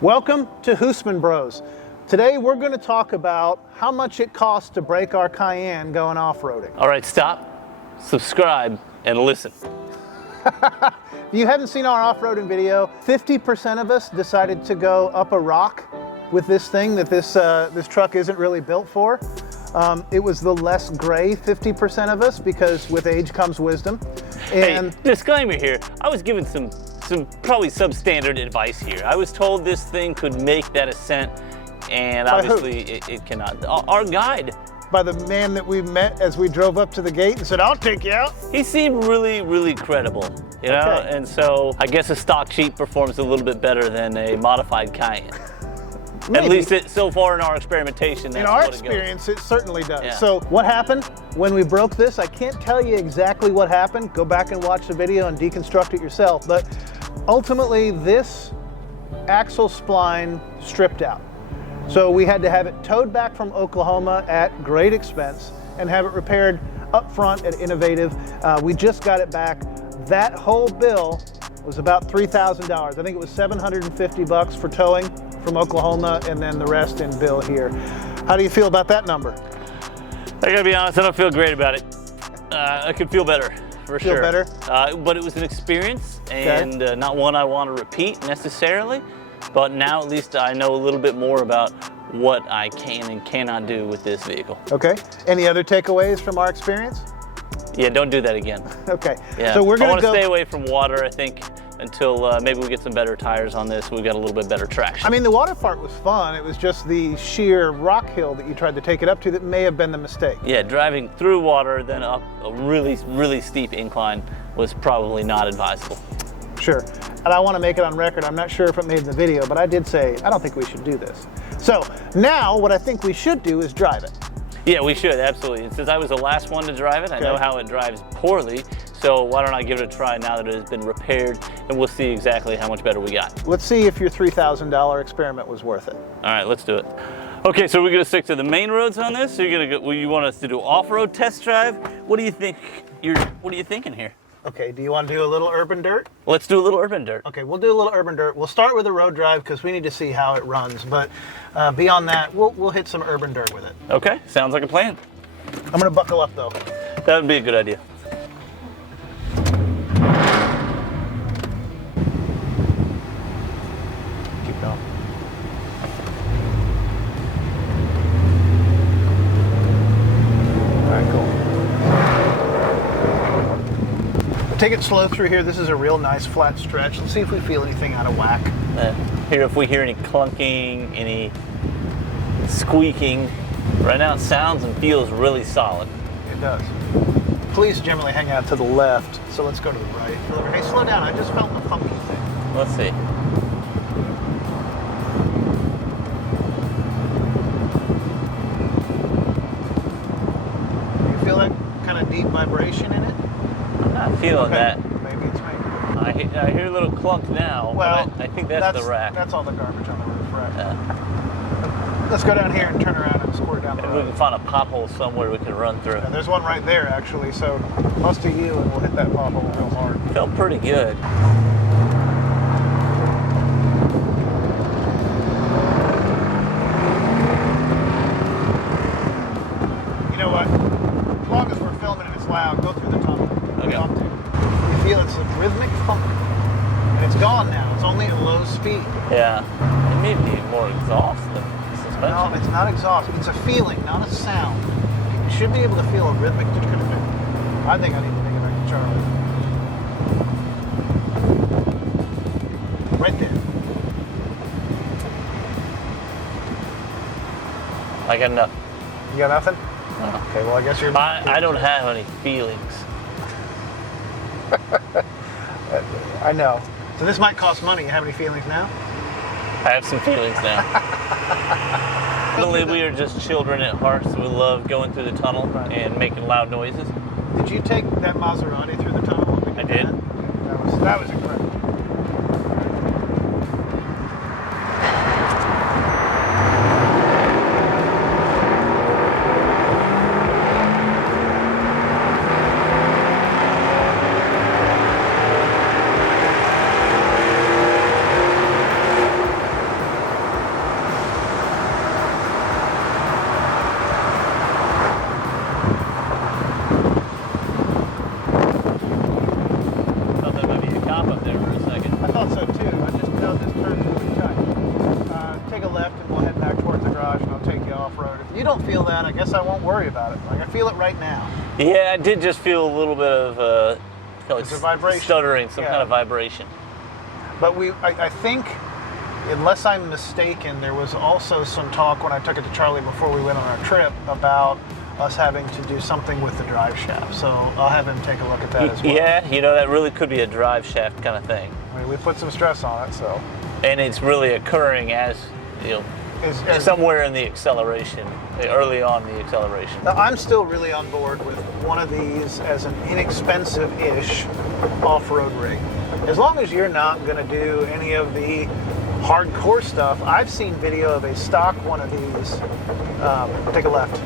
Welcome to Husman Bros. Today we're going to talk about how much it costs to break our Cayenne going off-roading. All right, stop, subscribe, and listen. If you haven't seen our off-roading video, 50% of us decided to go up a rock with this thing that this truck isn't really built for. It was the less gray 50% of us, because with age comes wisdom. And hey, disclaimer here, I was given some probably substandard advice here. I was told this thing could make that ascent, and obviously it cannot. Our guide, by the man that we met as we drove up to the gate and said, "I'll take you out," he seemed really credible, you know? Okay. And so I guess a stock Jeep performs a little bit better than a modified Cayenne. Maybe. At least so far in our experimentation, that's in our what experience, it certainly does. Yeah. So what happened when we broke this? I can't tell you exactly what happened. Go back and watch the video and deconstruct it yourself. But ultimately, this axle spline stripped out. So we had to have it towed back from Oklahoma at great expense and have it repaired up front at Innovative. We just got it back. That whole bill was about $3,000. I think it was $750 for towing from Oklahoma, and then the rest in bill here. How do you feel about that number? I gotta be honest, I don't feel great about it. I could feel better, for sure. Feel better? But it was an experience, Okay. and not one I want to repeat necessarily. But now at least I know a little bit more about what I can and cannot do with this vehicle. Okay. Any other takeaways from our experience? Yeah, don't do that again. Okay. Yeah. So we're I gonna want to go. stay away from water, I think, until maybe we get some better tires on this. We got a little bit better traction. I mean, the water part was fun. It was just the sheer rock hill that you tried to take it up to that may have been the mistake. Yeah, driving through water, then up a really steep incline was probably not advisable. Sure. And I want to make it on record. I'm not sure if it made in the video, but I did say I don't think we should do this. So now what I think we should do is drive it. Yeah, we should, absolutely. And since I was the last one to drive it, I know Okay. how it drives poorly, so why don't I give it a try now that it has been repaired, and we'll see exactly how much better we got. Let's see if your $3,000 experiment was worth it. All right, let's do it. Okay, so we're gonna stick to the main roads on this. So you're gonna go, well, you want us to do off-road test drive? What do you think? What are you thinking here? Okay, do you want to do a little urban dirt? Let's do a little urban dirt. Okay, we'll do a little urban dirt. We'll start with a road drive because we need to see how it runs, but beyond that, we'll hit some urban dirt with it. Okay, sounds like a plan. I'm gonna buckle up though. That would be a good idea. Keep going. All right, cool. Take it slow through here. This is a real nice flat stretch. Let's see if we feel anything out of whack. Here, if we hear any clunking, any squeaking, right now it sounds and feels really solid. It does. Police generally hang out to the left, so let's go to the right. Hey, slow down. I just felt a funky thing. Let's see. You feel that kind of deep vibration in it? I'm not feeling that. Maybe it's me. I hear a little clunk now, Well, but I think that's the rack. That's all the garbage on the roof rack. Yeah. Let's go down here and turn around and squirt down the Maybe we road. can find a pothole somewhere we can run through. And there's one right there, actually, so most of you, and we'll hit that pothole real hard. Felt pretty good. You know what? As long as we're filming and it's loud, go through the tunnel. Okay. We ought to. You feel it's a rhythmic thump. And it's gone now. It's only at low speed. Yeah. It may be more exhaust than suspension. No, it's not exhaust. It's a feeling, not a sound. You should be able to feel a rhythmic. I think I need to take it back to Charlie. Right there. I got enough. You got nothing? No. Okay, well, I guess you're... I don't have any feelings. I know. So this might cost money. You have any feelings now? I have some feelings now. Really, we are just children at heart, so we love going through the tunnel and making loud noises. Did you take that Maserati through the tunnel? When we I did. That was incredible. you don't feel that, I guess I won't worry about it. Like, I feel it right now. Yeah, I did just feel a little bit of It's a vibration. stuttering, some kind of vibration. But I think, unless I'm mistaken, there was also some talk when I took it to Charlie before we went on our trip about us having to do something with the drive shaft. So I'll have him take a look at that as well. Yeah, you know, that really could be a drive shaft kind of thing. I mean, we put some stress on it, so. And it's really occurring as, you know, somewhere in the acceleration, early on in the acceleration. Now, I'm still really on board with one of these as an inexpensive-ish off-road rig. As long as you're not going to do any of the hardcore stuff. I've seen video of a stock one of these. Take a left.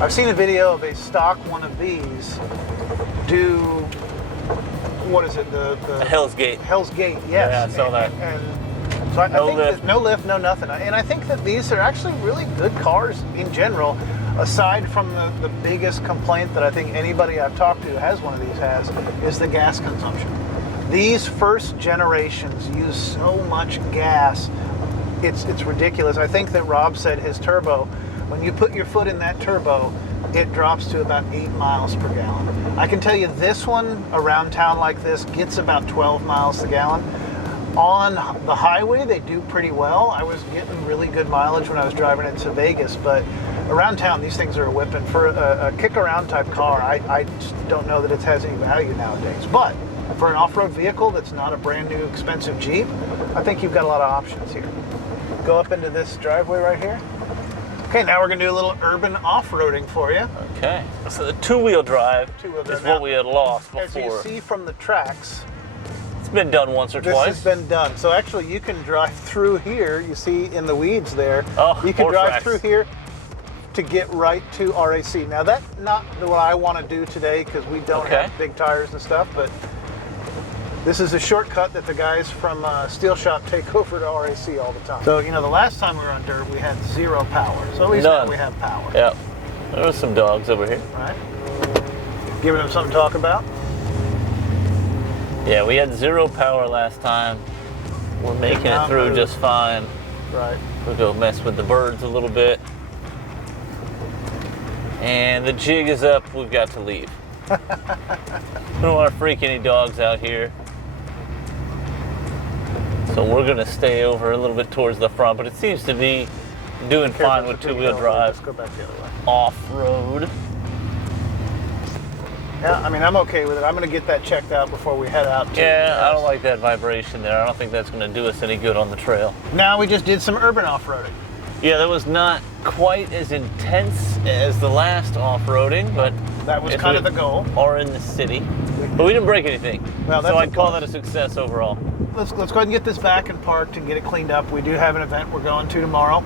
I've seen a video of a stock one of these do, what is it? The Hell's Gate. Hell's Gate, yes. Yeah, I saw that. And so I think lift. no lift, no nothing. And I think that these are actually really good cars in general, aside from the biggest complaint that I think anybody I've talked to who has one of these has, is the gas consumption. These first generations use so much gas, it's ridiculous. I think that Rob said his turbo, when you put your foot in that turbo, it drops to about 8 miles per gallon. I can tell you this one around town like this gets about 12 miles a gallon. On the highway, they do pretty well. I was getting really good mileage when I was driving it to Vegas, but around town, these things are a whipping. For a kick-around type car, I just don't know that it has any value nowadays. But for an off-road vehicle that's not a brand new expensive Jeep, I think you've got a lot of options here. Go up into this driveway right here. Okay, now we're gonna do a little urban off-roading for you. Okay, so the two-wheel drive is Now, what we had lost before. As you see from the tracks, it's been done once or this twice. has been done. So actually you can drive through here, you see in the weeds there, you can more drive tracks. through here to get right to RAC. Now that's not what I wanna do today because we don't have big tires and stuff, but this is a shortcut that the guys from Steel Shop take over to RAC all the time. So, you know, the last time we were on dirt, we had 0 power. So at least now we have power. Yep. There are some dogs over here. Right. Giving them something to talk about. Yeah, we had 0 power last time. We're making it through just fine. Right. We'll go mess with the birds a little bit. And the jig is up, we've got to leave. We don't want to freak any dogs out here. So we're going to stay over a little bit towards the front, but it seems to be doing fine with two-wheel drive. Let's go back the other way. Off-road. Yeah, I mean, I'm okay with it. I'm going to get that checked out before we head out. Yeah, I don't like that vibration there. I don't think that's going to do us any good on the trail. Now we just did some urban off-roading. Yeah, that was not quite as intense as the last off-roading, but that was kind of the goal. Or in the city, but we didn't break anything. Well, so I'd call that a success overall. Let's go ahead and get this back and parked and get it cleaned up. We do have an event we're going to tomorrow.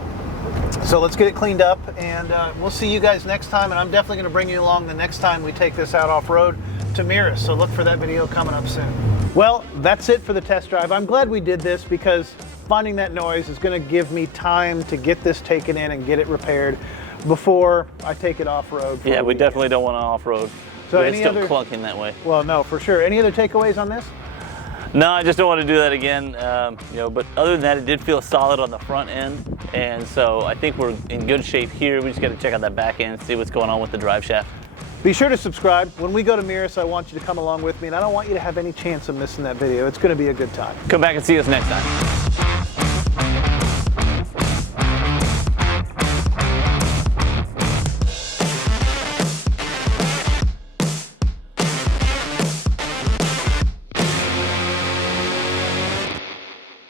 So let's get it cleaned up, and we'll see you guys next time. And I'm definitely going to bring you along the next time we take this out off-road to Miras. So look for that video coming up soon. Well, that's it for the test drive. I'm glad we did this because finding that noise is going to give me time to get this taken in and get it repaired before I take it off-road. Yeah, we definitely don't want to off-road. So it's still clunking that way. Well, no, for sure. Any other takeaways on this? No, I just don't want to do that again. You know, but other than that, it did feel solid on the front end, and so I think we're in good shape here. We just got to check out that back end, see what's going on with the drive shaft. Be sure to subscribe. When we go to Miras, I want you to come along with me, and I don't want you to have any chance of missing that video. It's going to be a good time. Come back and see us next time.